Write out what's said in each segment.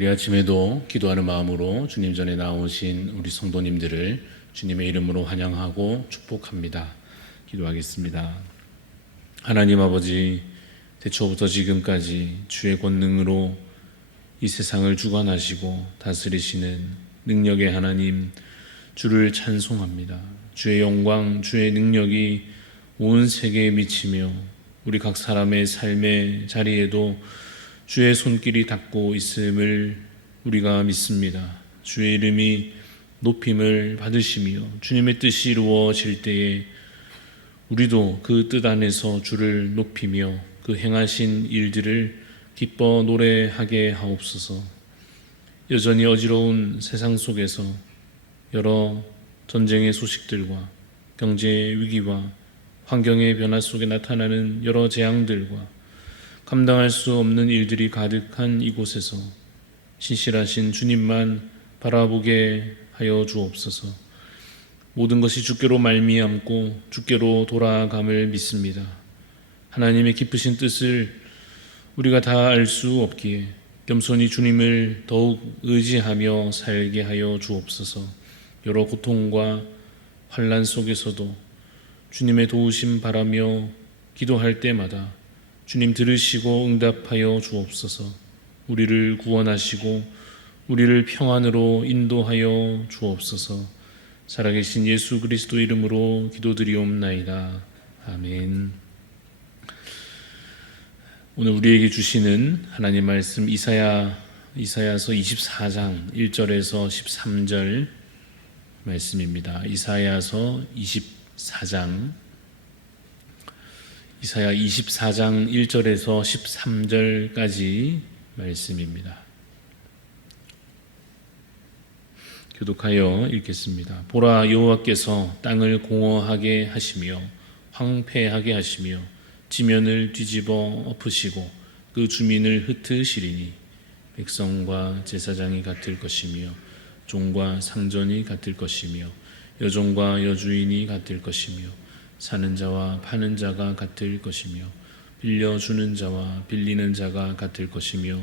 오늘 이 아침에도 기도하는 마음으로 주님 전에 나오신 우리 성도님들을 주님의 이름으로 환영하고 축복합니다. 기도하겠습니다. 하나님 아버지, 태초부터 지금까지 주의 권능으로 이 세상을 주관하시고 다스리시는 능력의 하나님, 주를 찬송합니다. 주의 영광, 주의 능력이 온 세계에 미치며 우리 각 사람의 삶의 자리에도 주의 손길이 닿고 있음을 우리가 믿습니다. 주의 이름이 높임을 받으시며 주님의 뜻이 이루어질 때에 우리도 그 뜻 안에서 주를 높이며 그 행하신 일들을 기뻐 노래하게 하옵소서. 여전히 어지러운 세상 속에서 여러 전쟁의 소식들과 경제 위기와 환경의 변화 속에 나타나는 여러 재앙들과 감당할 수 없는 일들이 가득한 이곳에서 신실하신 주님만 바라보게 하여 주옵소서. 모든 것이 주께로 말미암고 주께로 돌아감을 믿습니다. 하나님의 깊으신 뜻을 우리가 다 알 수 없기에 겸손히 주님을 더욱 의지하며 살게 하여 주옵소서. 여러 고통과 환난 속에서도 주님의 도우심 바라며 기도할 때마다 주님 들으시고 응답하여 주옵소서. 우리를 구원하시고 우리를 평안으로 인도하여 주옵소서. 살아계신 예수 그리스도 이름으로 기도드리옵나이다. 아멘. 오늘 우리에게 주시는 하나님 말씀 이사야서 24장 1절에서 13절 말씀입니다. 이사야 24장 1절에서 13절까지 말씀입니다. 교독하여 읽겠습니다. 보라, 여호와께서 땅을 공허하게 하시며 황폐하게 하시며 지면을 뒤집어 엎으시고 그 주민을 흩으시리니 백성과 제사장이 같을 것이며 종과 상전이 같을 것이며 여종과 여주인이 같을 것이며 사는 자와 파는 자가 같을 것이며 빌려주는 자와 빌리는 자가 같을 것이며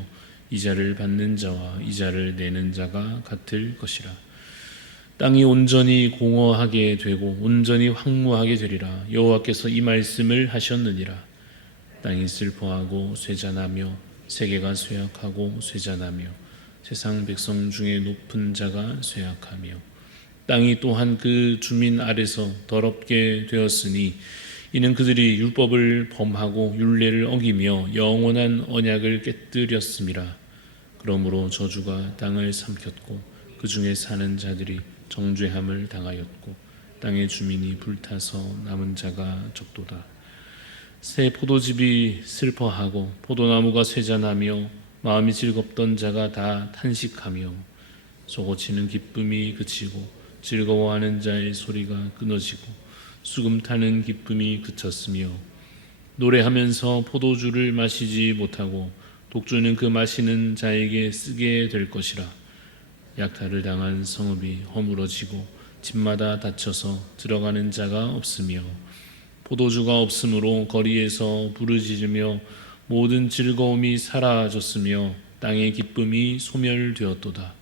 이자를 받는 자와 이자를 내는 자가 같을 것이라. 땅이 온전히 공허하게 되고 온전히 황무하게 되리라. 여호와께서 이 말씀을 하셨느니라. 땅이 슬퍼하고 쇠잔하며 세계가 쇠약하고 쇠잔하며 세상 백성 중에 높은 자가 쇠약하며 땅이 또한 그 주민 아래서 더럽게 되었으니 이는 그들이 율법을 범하고 율례를 어기며 영원한 언약을 깨뜨렸음이라. 그러므로 저주가 땅을 삼켰고 그 중에 사는 자들이 정죄함을 당하였고 땅의 주민이 불타서 남은 자가 적도다. 새 포도즙이 슬퍼하고 포도나무가 쇠잔하며 마음이 즐겁던 자가 다 탄식하며 쏘고치는 기쁨이 그치고 즐거워하는 자의 소리가 끊어지고 수금 타는 기쁨이 그쳤으며 노래하면서 포도주를 마시지 못하고 독주는 그 마시는 자에게 쓰게 될 것이라. 약탈을 당한 성읍이 허물어지고 집마다 닫혀서 들어가는 자가 없으며 포도주가 없으므로 거리에서 부르짖으며 모든 즐거움이 사라졌으며 땅의 기쁨이 소멸되었도다.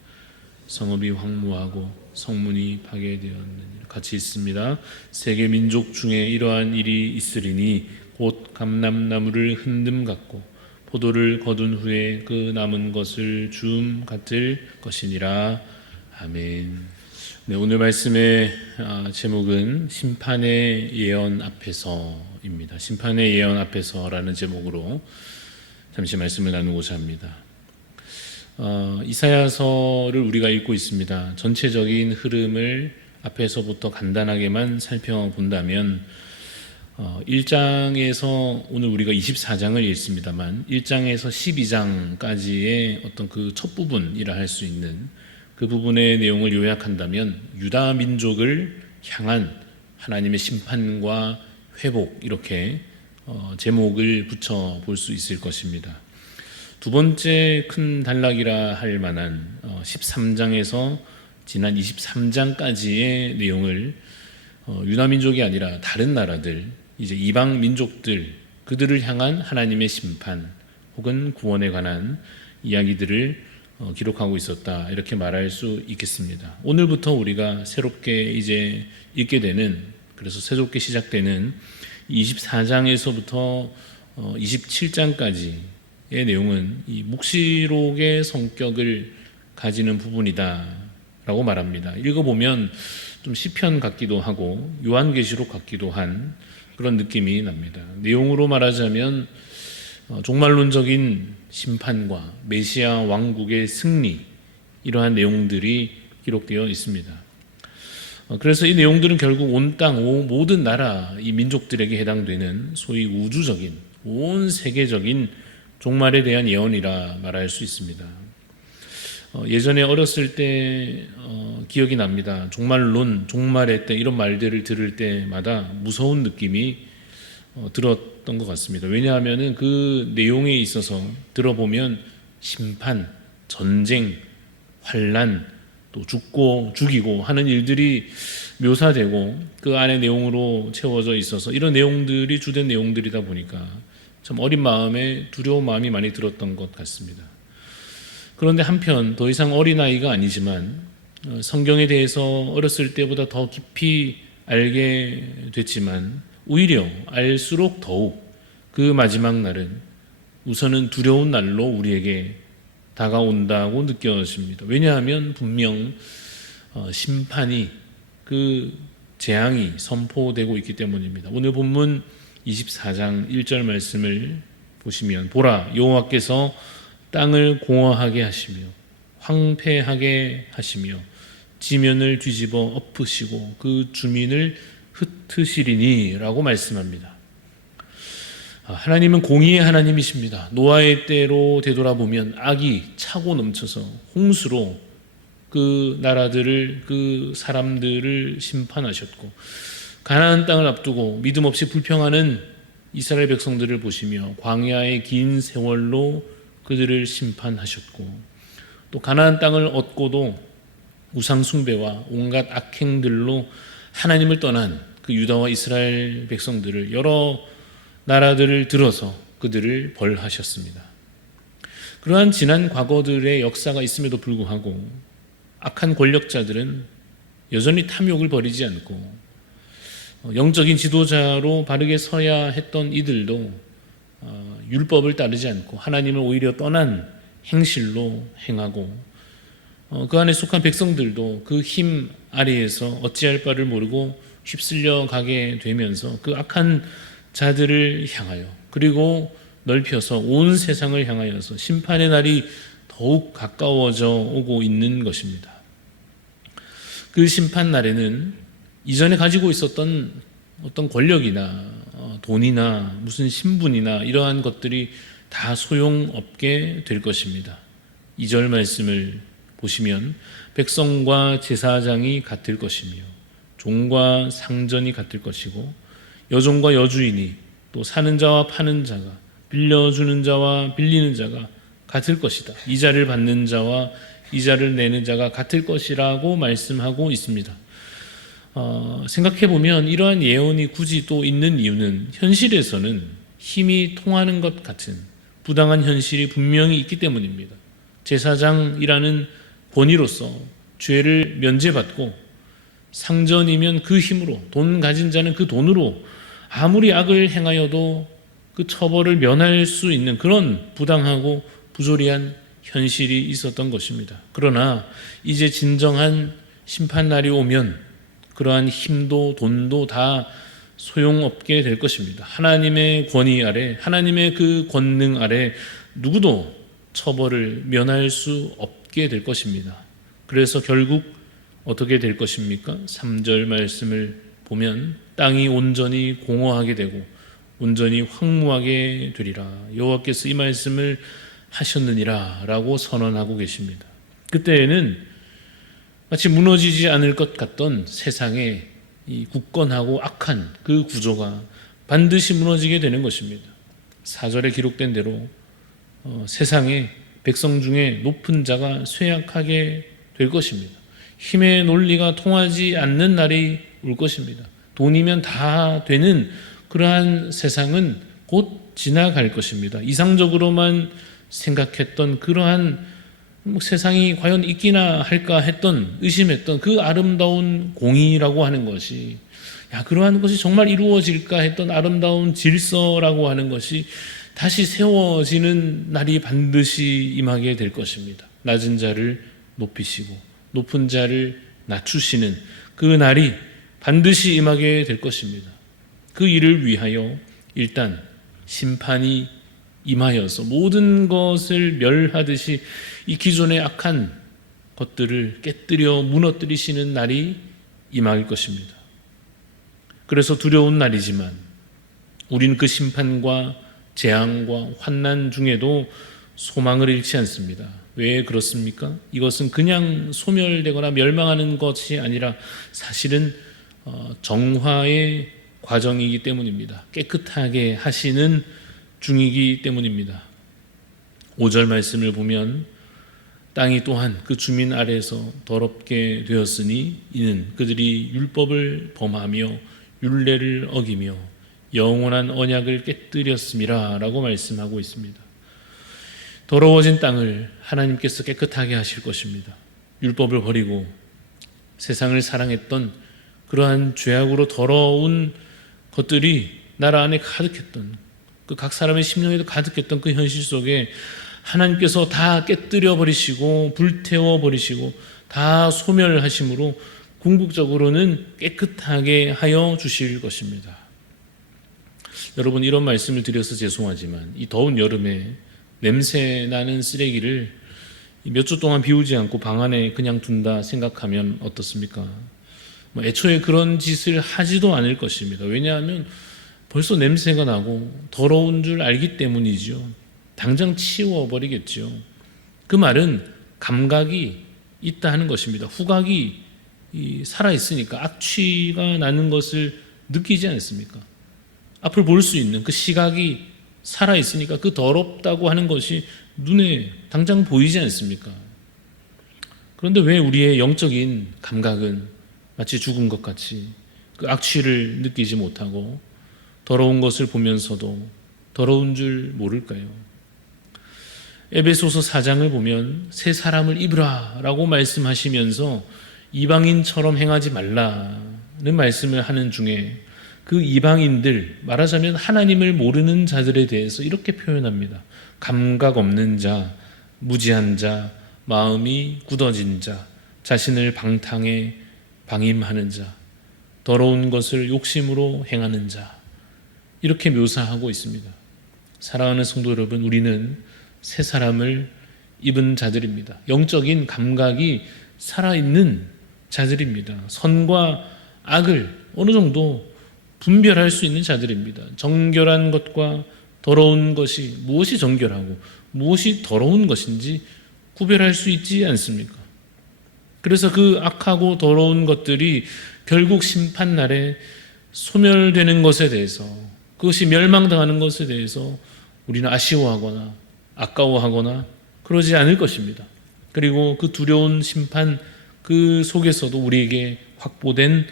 성읍이 황무하고 성문이 파괴되었느니라. 같이 있습니다. 세계 민족 중에 이러한 일이 있으리니 곧 감람나무를 흔듦 같고 포도를 거둔 후에 그 남은 것을 주움 같을 것이니라. 아멘. 네, 오늘 말씀의 제목은 심판의 예언 앞에서입니다. 심판의 예언 앞에서라는 제목으로 잠시 말씀을 나누고자 합니다. 이사야서를 우리가 읽고 있습니다. 전체적인 흐름을 앞에서부터 간단하게만 살펴본다면 1장에서 오늘 우리가 24장을 읽습니다만 1장에서 12장까지의 어떤 그 첫 부분이라 할 수 있는 그 부분의 내용을 요약한다면 유다 민족을 향한 하나님의 심판과 회복, 이렇게 제목을 붙여 볼 수 있을 것입니다. 두 번째 큰 단락이라 할 만한 13장에서 지난 23장까지의 내용을 유다 민족이 아니라 다른 나라들, 이제 이방 민족들, 그들을 향한 하나님의 심판 혹은 구원에 관한 이야기들을 기록하고 있었다, 이렇게 말할 수 있겠습니다. 오늘부터 우리가 새롭게 이제 읽게 되는, 그래서 새롭게 시작되는 24장에서부터 27장까지의 내용은 이 묵시록의 성격을 가지는 부분이다라고 말합니다. 읽어보면 좀 시편 같기도 하고 요한계시록 같기도 한 그런 느낌이 납니다. 내용으로 말하자면 종말론적인 심판과 메시아 왕국의 승리, 이러한 내용들이 기록되어 있습니다. 그래서 이 내용들은 결국 온 땅, 모든 나라, 이 민족들에게 해당되는 소위 우주적인, 온 세계적인 종말에 대한 예언이라 말할 수 있습니다. 예전에 어렸을 때 기억이 납니다. 종말론, 종말의 때, 이런 말들을 들을 때마다 무서운 느낌이 들었던 것 같습니다. 왜냐하면 그 내용에 있어서 들어보면 심판, 전쟁, 환난, 또 죽고 죽이고 하는 일들이 묘사되고 그 안에 내용으로 채워져 있어서 이런 내용들이 주된 내용들이다 보니까 참 어린 마음에 두려운 마음이 많이 들었던 것 같습니다. 그런데 한편 더 이상 어린아이가 아니지만 성경에 대해서 어렸을 때보다 더 깊이 알게 됐지만 오히려 알수록 더욱 그 마지막 날은 우선은 두려운 날로 우리에게 다가온다고 느껴집니다. 왜냐하면 분명 심판이, 그 재앙이 선포되고 있기 때문입니다. 오늘 본문 24장 1절 말씀을 보시면, 보라, 여호와께서 땅을 공허하게 하시며 황폐하게 하시며 지면을 뒤집어 엎으시고 그 주민을 흩으시리니 라고 말씀합니다. 하나님은 공의의 하나님이십니다. 노아의 때로 되돌아보면 악이 차고 넘쳐서 홍수로 그 나라들을, 그 사람들을 심판하셨고, 가나안 땅을 앞두고 믿음 없이 불평하는 이스라엘 백성들을 보시며 광야의 긴 세월로 그들을 심판하셨고, 또 가나안 땅을 얻고도 우상 숭배와 온갖 악행들로 하나님을 떠난 그 유다와 이스라엘 백성들을, 여러 나라들을 들어서 그들을 벌하셨습니다. 그러한 지난 과거들의 역사가 있음에도 불구하고 악한 권력자들은 여전히 탐욕을 버리지 않고, 영적인 지도자로 바르게 서야 했던 이들도 율법을 따르지 않고 하나님을 오히려 떠난 행실로 행하고, 그 안에 속한 백성들도 그 힘 아래에서 어찌할 바를 모르고 휩쓸려 가게 되면서 그 악한 자들을 향하여, 그리고 넓혀서 온 세상을 향하여서 심판의 날이 더욱 가까워져 오고 있는 것입니다. 그 심판 날에는 이전에 가지고 있었던 어떤 권력이나 돈이나 무슨 신분이나 이러한 것들이 다 소용없게 될 것입니다. 2절 말씀을 보시면 백성과 제사장이 같을 것이며 종과 상전이 같을 것이고 여종과 여주인이, 또 사는 자와 파는 자가, 빌려주는 자와 빌리는 자가 같을 것이다. 이자를 받는 자와 이자를 내는 자가 같을 것이라고 말씀하고 있습니다. 생각해보면 이러한 예언이 굳이 또 있는 이유는 현실에서는 힘이 통하는 것 같은 부당한 현실이 분명히 있기 때문입니다. 제사장이라는 권위로서 죄를 면제받고, 상전이면 그 힘으로, 돈 가진 자는 그 돈으로 아무리 악을 행하여도 그 처벌을 면할 수 있는 그런 부당하고 부조리한 현실이 있었던 것입니다. 그러나 이제 진정한 심판날이 오면 그러한 힘도 돈도 다 소용없게 될 것입니다. 하나님의 권위 아래, 하나님의 그 권능 아래 누구도 처벌을 면할 수 없게 될 것입니다. 그래서 결국 어떻게 될 것입니까? 3절 말씀을 보면 땅이 온전히 공허하게 되고 온전히 황무하게 되리라. 여호와께서 이 말씀을 하셨느니라 라고 선언하고 계십니다. 그때에는 마치 무너지지 않을 것 같던 세상의 이 굳건하고 악한 그 구조가 반드시 무너지게 되는 것입니다. 4절에 기록된 대로 세상에 백성 중에 높은 자가 쇠약하게 될 것입니다. 힘의 논리가 통하지 않는 날이 올 것입니다. 돈이면 다 되는 그러한 세상은 곧 지나갈 것입니다. 이상적으로만 생각했던 그러한 뭐 세상이 과연 있기나 할까 했던, 의심했던 그 아름다운 공의라고 하는 것이, 그러한 것이 정말 이루어질까 했던 아름다운 질서라고 하는 것이 다시 세워지는 날이 반드시 임하게 될 것입니다. 낮은 자를 높이시고 높은 자를 낮추시는 그 날이 반드시 임하게 될 것입니다. 그 일을 위하여 일단 심판이 임하여서 모든 것을 멸하듯이 이 기존의 악한 것들을 깨뜨려 무너뜨리시는 날이 임할 것입니다. 그래서 두려운 날이지만 우리는 그 심판과 재앙과 환난 중에도 소망을 잃지 않습니다. 왜 그렇습니까? 이것은 그냥 소멸되거나 멸망하는 것이 아니라 사실은 정화의 과정이기 때문입니다. 깨끗하게 하시는 중이기 때문입니다. 5절 말씀을 보면 땅이 또한 그 주민 아래에서 더럽게 되었으니 이는 그들이 율법을 범하며 율례를 어기며 영원한 언약을 깨뜨렸음이라 라고 말씀하고 있습니다. 더러워진 땅을 하나님께서 깨끗하게 하실 것입니다. 율법을 버리고 세상을 사랑했던 그러한 죄악으로 더러운 것들이 나라 안에 가득했던, 그 각 사람의 심령에도 가득했던 그 현실 속에 하나님께서 다 깨뜨려 버리시고 불태워 버리시고 다 소멸하심으로 궁극적으로는 깨끗하게 하여 주실 것입니다. 여러분, 이런 말씀을 드려서 죄송하지만 이 더운 여름에 냄새 나는 쓰레기를 몇 주 동안 비우지 않고 방 안에 그냥 둔다 생각하면 어떻습니까? 애초에 그런 짓을 하지도 않을 것입니다. 왜냐하면 벌써 냄새가 나고 더러운 줄 알기 때문이죠. 당장 치워버리겠죠. 그 말은 감각이 있다 하는 것입니다. 후각이 살아있으니까 악취가 나는 것을 느끼지 않습니까? 앞을 볼 수 있는 그 시각이 살아있으니까 그 더럽다고 하는 것이 눈에 당장 보이지 않습니까? 그런데 왜 우리의 영적인 감각은 마치 죽은 것 같이 그 악취를 느끼지 못하고 더러운 것을 보면서도 더러운 줄 모를까요? 에베소서 4장을 보면 새 사람을 입으라 라고 말씀하시면서 이방인처럼 행하지 말라는 말씀을 하는 중에 그 이방인들, 말하자면 하나님을 모르는 자들에 대해서 이렇게 표현합니다. 감각 없는 자, 무지한 자, 마음이 굳어진 자, 자신을 방탕에 방임하는 자, 더러운 것을 욕심으로 행하는 자, 이렇게 묘사하고 있습니다. 사랑하는 성도 여러분, 우리는 새 사람을 입은 자들입니다. 영적인 감각이 살아있는 자들입니다. 선과 악을 어느 정도 분별할 수 있는 자들입니다. 정결한 것과 더러운 것이 무엇이 정결하고 무엇이 더러운 것인지 구별할 수 있지 않습니까? 그래서 그 악하고 더러운 것들이 결국 심판날에 소멸되는 것에 대해서, 그것이 멸망당하는 것에 대해서 우리는 아쉬워하거나 아까워하거나 그러지 않을 것입니다. 그리고 그 두려운 심판 그 속에서도 우리에게 확보된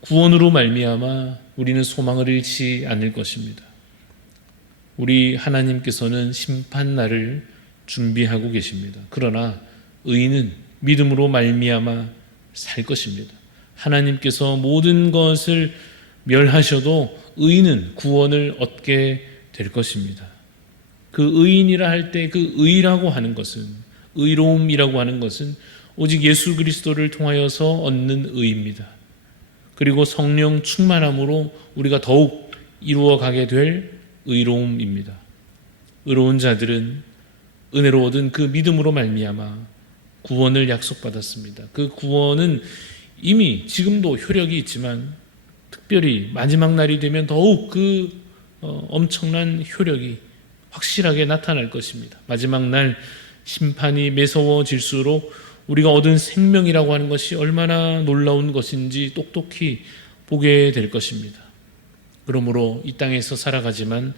구원으로 말미암아 우리는 소망을 잃지 않을 것입니다. 우리 하나님께서는 심판날을 준비하고 계십니다. 그러나 의인은 믿음으로 말미암아 살 것입니다. 하나님께서 모든 것을 멸하셔도 의인은 구원을 얻게 될 것입니다. 그 의인이라 할 때 그 의라고 하는 것은, 의로움이라고 하는 것은 오직 예수 그리스도를 통하여서 얻는 의입니다. 그리고 성령 충만함으로 우리가 더욱 이루어가게 될 의로움입니다. 의로운 자들은 은혜로 얻은 그 믿음으로 말미암아 구원을 약속받았습니다. 그 구원은 이미 지금도 효력이 있지만 특별히 마지막 날이 되면 더욱 그 엄청난 효력이 확실하게 나타날 것입니다. 마지막 날 심판이 매서워질수록 우리가 얻은 생명이라고 하는 것이 얼마나 놀라운 것인지 똑똑히 보게 될 것입니다. 그러므로 이 땅에서 살아가지만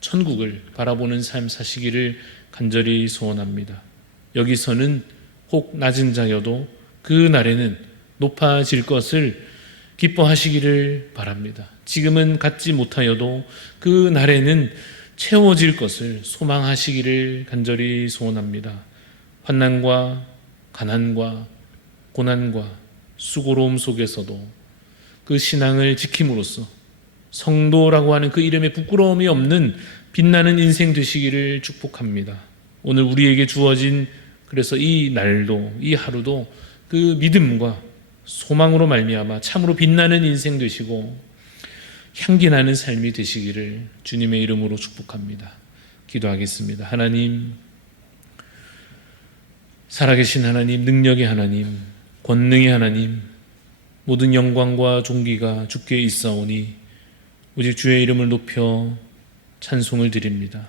천국을 바라보는 삶 사시기를 간절히 소원합니다. 여기서는 혹 낮은 자여도 그 날에는 높아질 것을 기뻐하시기를 바랍니다. 지금은 갖지 못하여도 그 날에는 채워질 것을 소망하시기를 간절히 소원합니다. 환난과 가난과 고난과 수고로움 속에서도 그 신앙을 지킴으로써 성도라고 하는 그 이름에 부끄러움이 없는 빛나는 인생 되시기를 축복합니다. 오늘 우리에게 주어진 그래서 이 날도 이 하루도 그 믿음과 소망으로 말미암아 참으로 빛나는 인생 되시고 향기 나는 삶이 되시기를 주님의 이름으로 축복합니다. 기도하겠습니다. 하나님, 살아계신 하나님, 능력의 하나님, 권능의 하나님, 모든 영광과 존귀가 주께 있사오니 오직 주의 이름을 높여 찬송을 드립니다.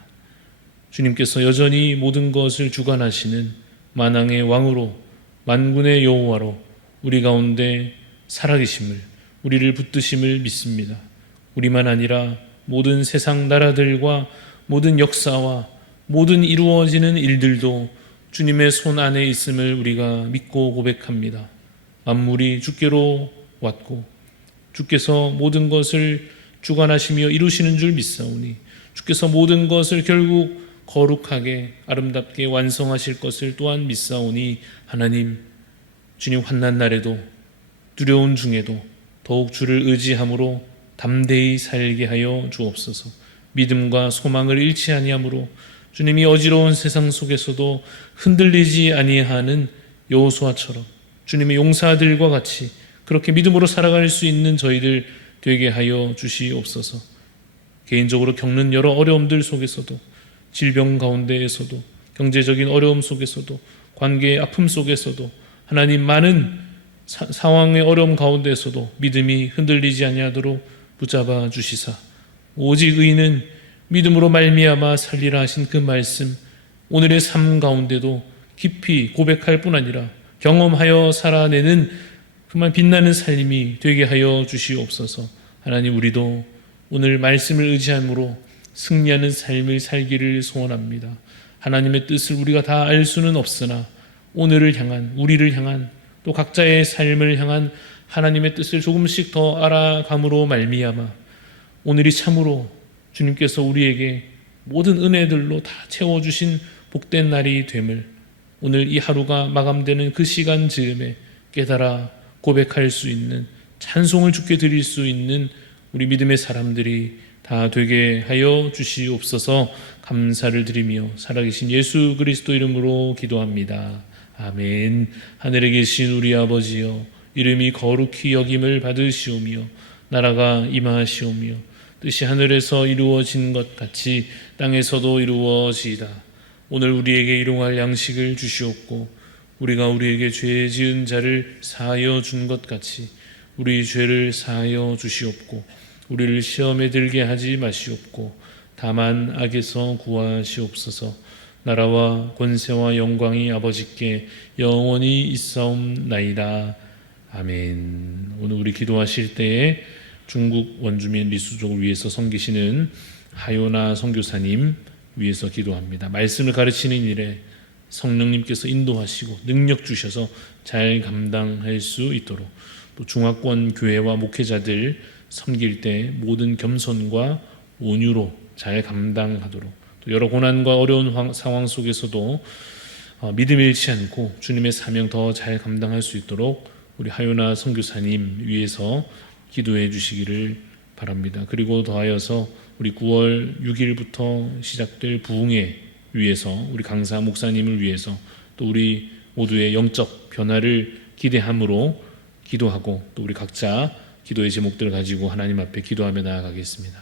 주님께서 여전히 모든 것을 주관하시는 만왕의 왕으로 만군의 여호와로 우리 가운데 살아계심을, 우리를 붙드심을 믿습니다. 우리만 아니라 모든 세상 나라들과 모든 역사와 모든 이루어지는 일들도 주님의 손 안에 있음을 우리가 믿고 고백합니다. 만물이 주께로 왔고 주께서 모든 것을 주관하시며 이루시는 줄 믿사오니 주께서 모든 것을 결국 거룩하게 아름답게 완성하실 것을 또한 믿사오니 하나님, 주님 환난 날에도 두려운 중에도 더욱 주를 의지함으로 담대히 살게 하여 주옵소서. 믿음과 소망을 잃지 아니하므로 주님이 어지러운 세상 속에서도 흔들리지 아니하는 여호수아처럼 주님의 용사들과 같이 그렇게 믿음으로 살아갈 수 있는 저희들 되게 하여 주시옵소서. 개인적으로 겪는 여러 어려움들 속에서도, 질병 가운데에서도, 경제적인 어려움 속에서도, 관계의 아픔 속에서도, 하나님 많은 상황의 어려움 가운데에서도 믿음이 흔들리지 아니하도록 붙잡아 주시사 오직 의인은 믿음으로 말미암아 살리라 하신 그 말씀, 오늘의 삶 가운데도 깊이 고백할 뿐 아니라 경험하여 살아내는 그만 빛나는 삶이 되게 하여 주시옵소서. 하나님, 우리도 오늘 말씀을 의지함으로 승리하는 삶을 살기를 소원합니다. 하나님의 뜻을 우리가 다 알 수는 없으나 오늘을 향한, 우리를 향한, 또 각자의 삶을 향한 하나님의 뜻을 조금씩 더 알아감으로 말미암아 오늘이 참으로 주님께서 우리에게 모든 은혜들로 다 채워주신 복된 날이 됨을 오늘 이 하루가 마감되는 그 시간 즈음에 깨달아 고백할 수 있는, 찬송을 주께 드릴 수 있는 우리 믿음의 사람들이 다 되게 하여 주시옵소서. 감사를 드리며 살아계신 예수 그리스도 이름으로 기도합니다. 아멘. 하늘에 계신 우리 아버지여, 이름이 거룩히 여김을 받으시오며 나라가 임하시오며 뜻이 하늘에서 이루어진 것 같이 땅에서도 이루어지이다. 오늘 우리에게 일용할 양식을 주시옵고 우리가 우리에게 죄 지은 자를 사하여 준 것 같이 우리 죄를 사하여 주시옵고 우리를 시험에 들게 하지 마시옵고 다만 악에서 구하시옵소서. 나라와 권세와 영광이 아버지께 영원히 있사옵나이다. 아멘. 오늘 우리 기도하실 때에 중국 원주민 리수족을 위해서 섬기시는 하요나 선교사님 위해서 기도합니다. 말씀을 가르치는 일에 성령님께서 인도하시고 능력 주셔서 잘 감당할 수 있도록, 또 중화권 교회와 목회자들 섬길 때 모든 겸손과 온유로 잘 감당하도록, 또 여러 고난과 어려운 상황 속에서도 믿음 잃지 않고 주님의 사명 더 잘 감당할 수 있도록 우리 하요나 선교사님 위해서 기도해 주시기를 바랍니다. 그리고 더하여서 우리 9월 6일부터 시작될 부흥회 위해서 우리 강사 목사님을 위해서 또 우리 모두의 영적 변화를 기대함으로 기도하고 또 우리 각자 기도의 제목들을 가지고 하나님 앞에 기도하며 나아가겠습니다.